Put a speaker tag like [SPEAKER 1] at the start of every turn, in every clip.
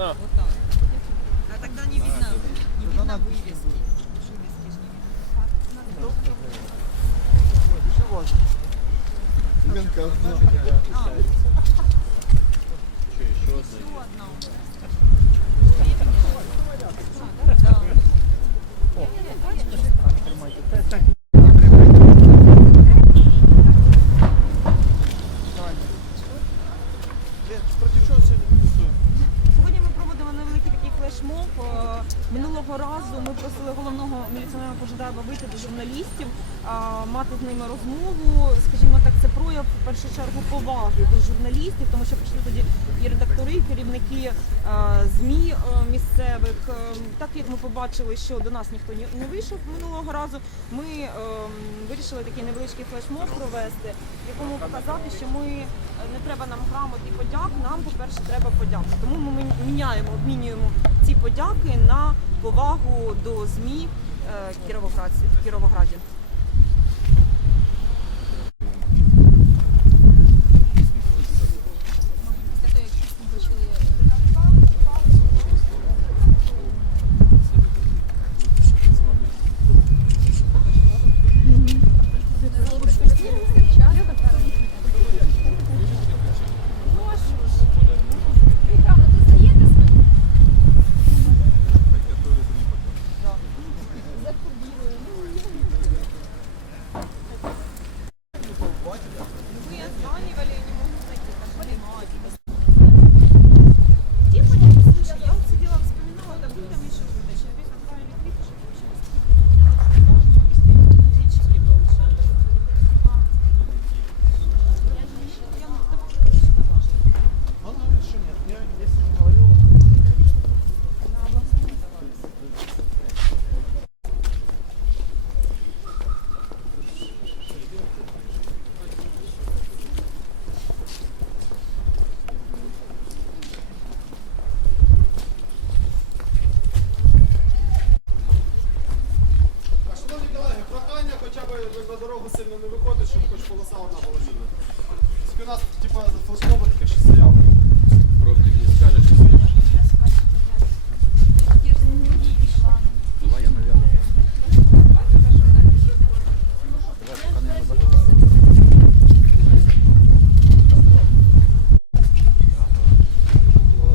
[SPEAKER 1] Да. Вот так. А тогда не видно, не видно вывески. Вывески. Еще одна. Еще одна. Минулого разу ми просили головного міліціонера Пожидаєва вийти до журналістів, мати з ними розмову. Скажімо так, це прояв в першу чергу поваги до журналістів, тому що прийшли тоді і редактори, і керівники ЗМІ е, місцевих. Е, Так як ми побачили, що до нас ніхто ні- не вийшов минулого разу, ми е, вирішили такий невеличкий флешмоб провести, якому показати, що ми не треба нам грамот і подяк. Нам, по-перше, треба подяки. Тому ми міняємо, обмінюємо ці подяки на повагу до ЗМІ е, в Кіровограді.
[SPEAKER 2] Нас, типа, флешмоби таке сейчас
[SPEAKER 3] стоял. Не скажешь, что Давай я, наверное. Давай, пока не заходимо.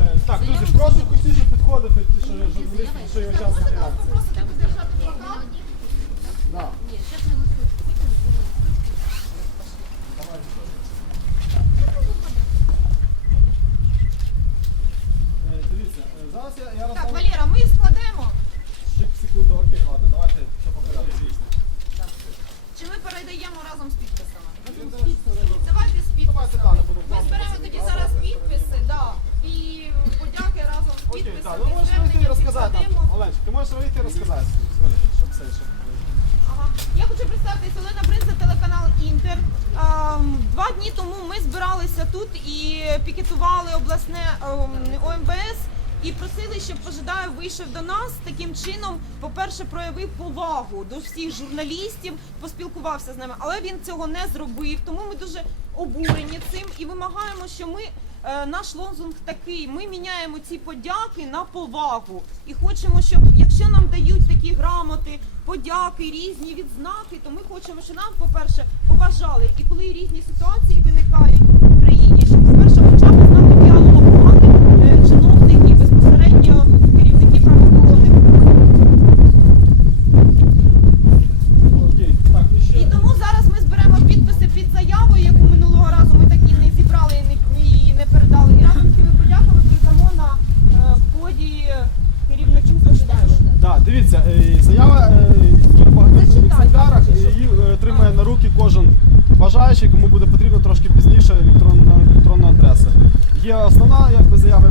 [SPEAKER 2] Е, Так, друзі, прошу постійно підходити, ті, що журналісти, що є учасники акції. Да. Е, Дивіться, е, зараз я, я
[SPEAKER 1] Так,
[SPEAKER 2] роздам...
[SPEAKER 1] Валера, ми складемо.
[SPEAKER 2] Ще секунду, окей, ладно, давайте все по порядку.
[SPEAKER 1] Чи ми передаємо разом з підписами?
[SPEAKER 2] Давайте
[SPEAKER 1] Давайте з підписами.
[SPEAKER 2] далі буду
[SPEAKER 1] Ми зберемо тоді зараз підписи, да. І подяки разом з
[SPEAKER 2] Окей, так,
[SPEAKER 1] підписами.
[SPEAKER 2] ну можеш вийти і
[SPEAKER 1] зверненням
[SPEAKER 2] розказати.
[SPEAKER 1] підкладемо.
[SPEAKER 2] Оленч, ти можеш вийти і розказати, Смотри, щоб це, щоб...
[SPEAKER 1] Ага. Я хочу представитись Олена Бринза, телеканал Інтер. Ем, Два дні тому ми збиралися тут і пікетували обласне ем, ОМВС і просили, щоб Пожидаєв вийшов до нас. Таким чином, по-перше, проявив повагу до всіх журналістів, поспілкувався з нами, але він цього не зробив. Тому ми дуже обурені цим і вимагаємо, що ми. е, Наш лозунг такий: ми міняємо ці подяки на повагу і хочемо, щоб якщо нам дають такі грамоти, подяки, різні відзнаки, то ми хочемо, щоб нам, по-перше, поважали. І коли різні ситуації виникають в країні, щоб спершу хоча б з нами діалог мати е, чиновники, безпосередньо керівники правоохоронних.
[SPEAKER 2] Окей, так, і ще...
[SPEAKER 1] І тому зараз ми зберемо підписи під заявою, яку минулого разу ми так і не зібрали і не, і не передали. І разом з цими подяками придамо на е, вході керівників Пожидаєва.
[SPEAKER 2] Да, дивіться, е, заява е, є в багатьох
[SPEAKER 1] Зачитай,
[SPEAKER 2] екземплярах,
[SPEAKER 1] так,
[SPEAKER 2] і її е, отримає на руки кожен бажаючий, кому буде потрібно трошки пізніше електронна, електронна адреса. Є основна якби, заява,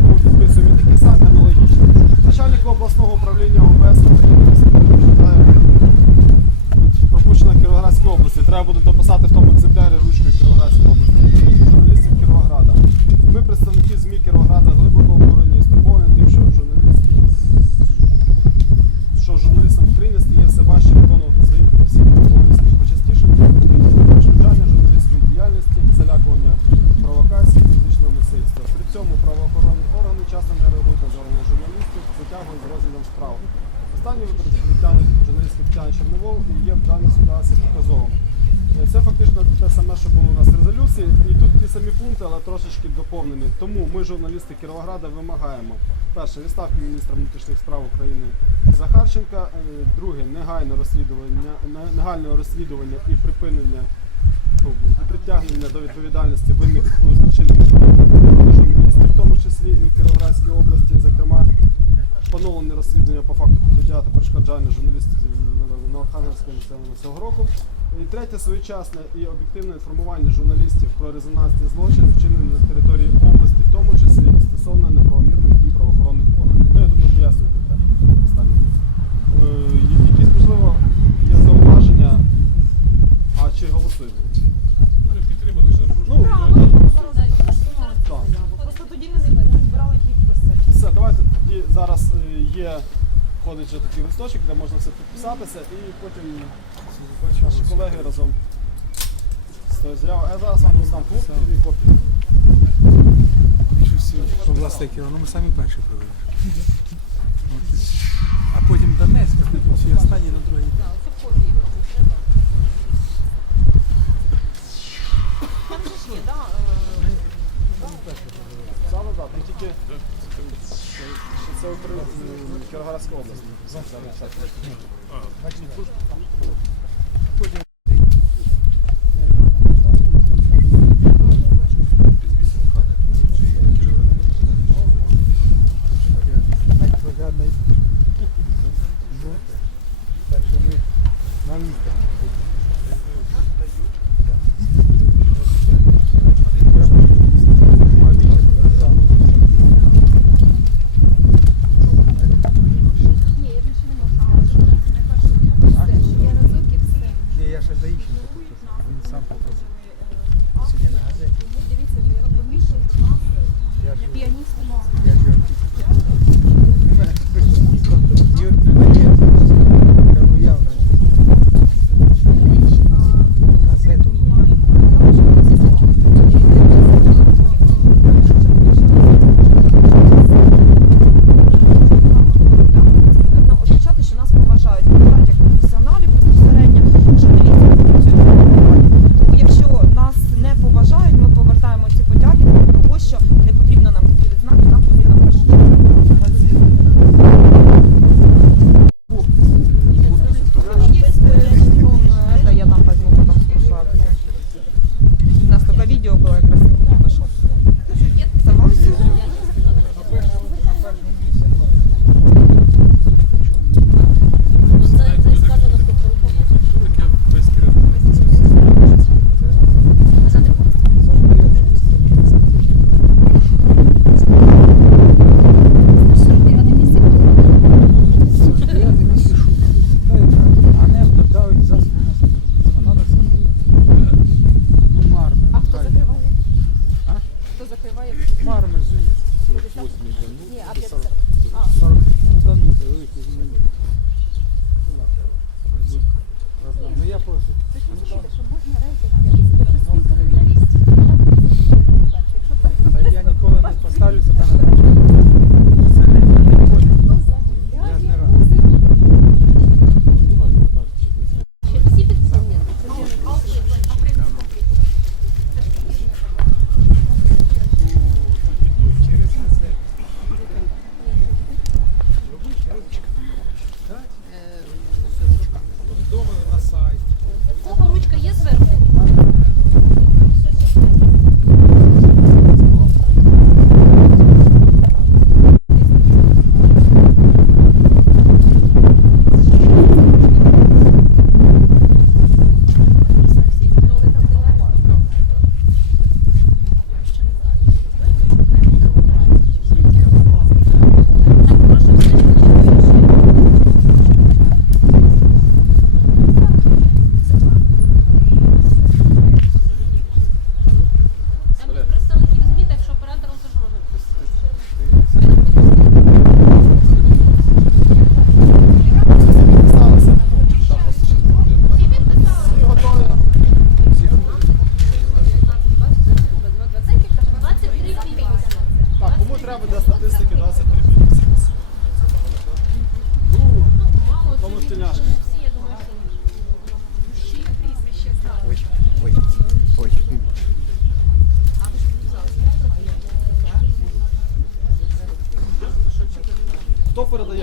[SPEAKER 2] ми, журналісти Кіровограда, вимагаємо перше відставки міністра внутрішніх справ України Захарченка, е, друге негайне розслідування, не- розслідування і припинення ну, і притягнення до відповідальності винних злочинних журналістів, в тому числі і в Кіровоградській області, зокрема поновлене розслідування по факту побиття перешкоджання журналістів на Архангельському населення цього року. І третє своєчасне і об'єктивне інформування журналістів про резонансні злочини, вчинені на території області, в тому числі і стосовно неправомірних дій правоохоронних органів. Ну, я думаю, пояснюю те останнє. Е, Якісь, можливо, є зауваження, а чи голосуємо? Ходить вже такий листочок, де можна все підписатися, і потім наші колеги разом з тою заявою. Я зараз вам роздам хлопці і копію.
[SPEAKER 4] Власне кіно, ну ми самі перші провели.
[SPEAKER 2] Область.
[SPEAKER 4] Так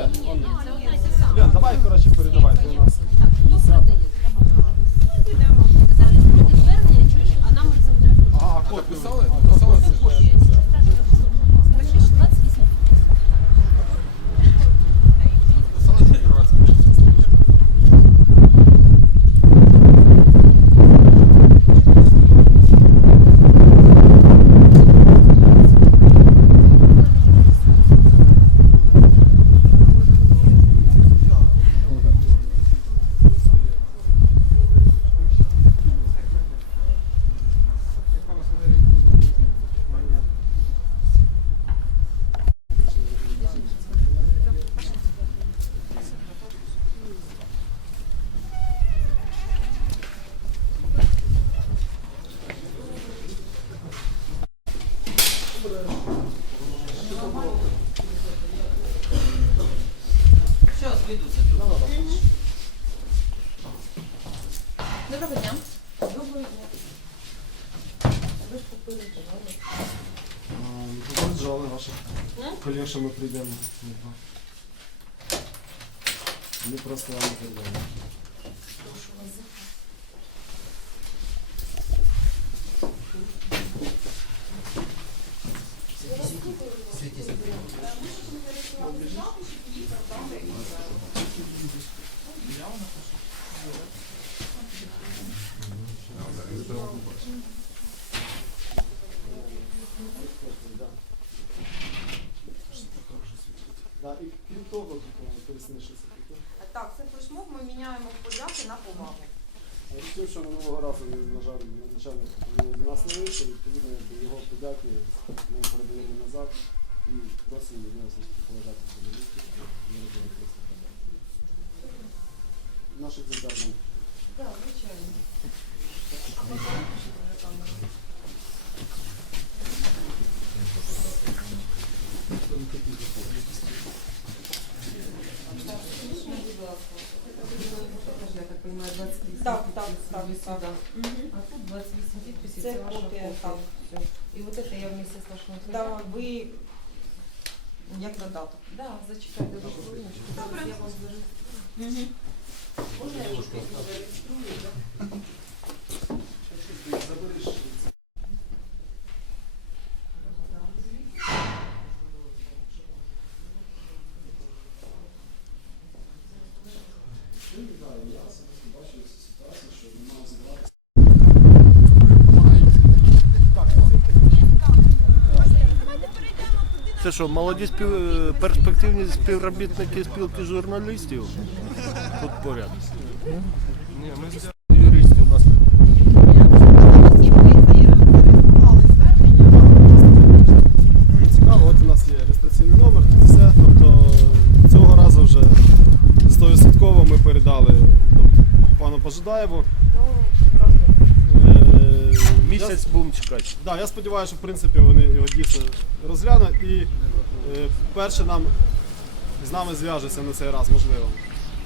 [SPEAKER 2] Лен, давай, коротше, передавайте у нас. Колег, що ми прийдемо. Ми просто вам не передаємо. Да, і крім того, тільки поясни, що це таке.
[SPEAKER 1] Так, це флешмоб ми міняємо в подяки на повагу.
[SPEAKER 2] Тим, що минулого разу, на жаль, начальник до нас не вийшов, відповідно, його подяки ми передаємо назад і просимо від нього поважати журналістів, не робили просто подяки. Наших завдань.
[SPEAKER 1] Так, звичайно.
[SPEAKER 5] Я так понимаю, 28
[SPEAKER 1] Так, так,
[SPEAKER 5] підписів
[SPEAKER 1] так,
[SPEAKER 5] ви
[SPEAKER 1] так.
[SPEAKER 5] сюди.
[SPEAKER 1] Мгм.
[SPEAKER 5] А тут 28 підписів,
[SPEAKER 1] Це
[SPEAKER 5] це ваша
[SPEAKER 1] копія,
[SPEAKER 5] копія.
[SPEAKER 1] так.
[SPEAKER 5] Все. І от це я вместе з вашим
[SPEAKER 1] Да,
[SPEAKER 5] ответом.
[SPEAKER 1] ви як додаток.
[SPEAKER 5] Да, зачекайте до хвилиночку.
[SPEAKER 1] Добре.
[SPEAKER 5] Зараз Я вас зареєструю. Можна я вже пісню зареєструю? да?
[SPEAKER 2] Забереш
[SPEAKER 6] Це що, молоді спів... е, перспективні співробітники спілки журналістів? Тут поряд. Юристів у нас.
[SPEAKER 2] Цікаво, от у нас є реєстраційний номер, все. Тобто цього разу вже 100% ми передали пану Пожидаєву. Е,
[SPEAKER 6] Місяць будемо чекати.
[SPEAKER 2] Да, я сподіваюся, що в принципі вони його дійсно розглянуть і е, перше нам з нами зв'яжеться на цей раз, можливо.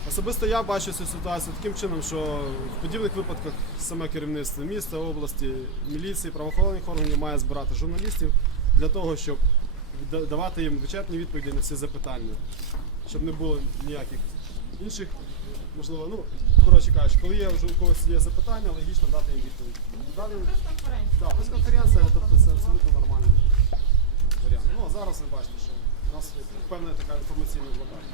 [SPEAKER 2] Особисто я бачу цю ситуацію таким чином, що в подібних випадках саме керівництво міста, області, міліції, правоохоронних органів має збирати журналістів для того, щоб давати їм вичерпні відповіді на всі запитання, щоб не було ніяких інших, можливо, ну коротше кажучи, коли є вже у когось є запитання, логічно дати їм відповідь. В даному
[SPEAKER 1] Прес-конференція.
[SPEAKER 2] так, прес-конференція, тобто це абсолютно нормальний варіант. Ну а зараз ви бачите, що у нас певна така інформаційна блокада.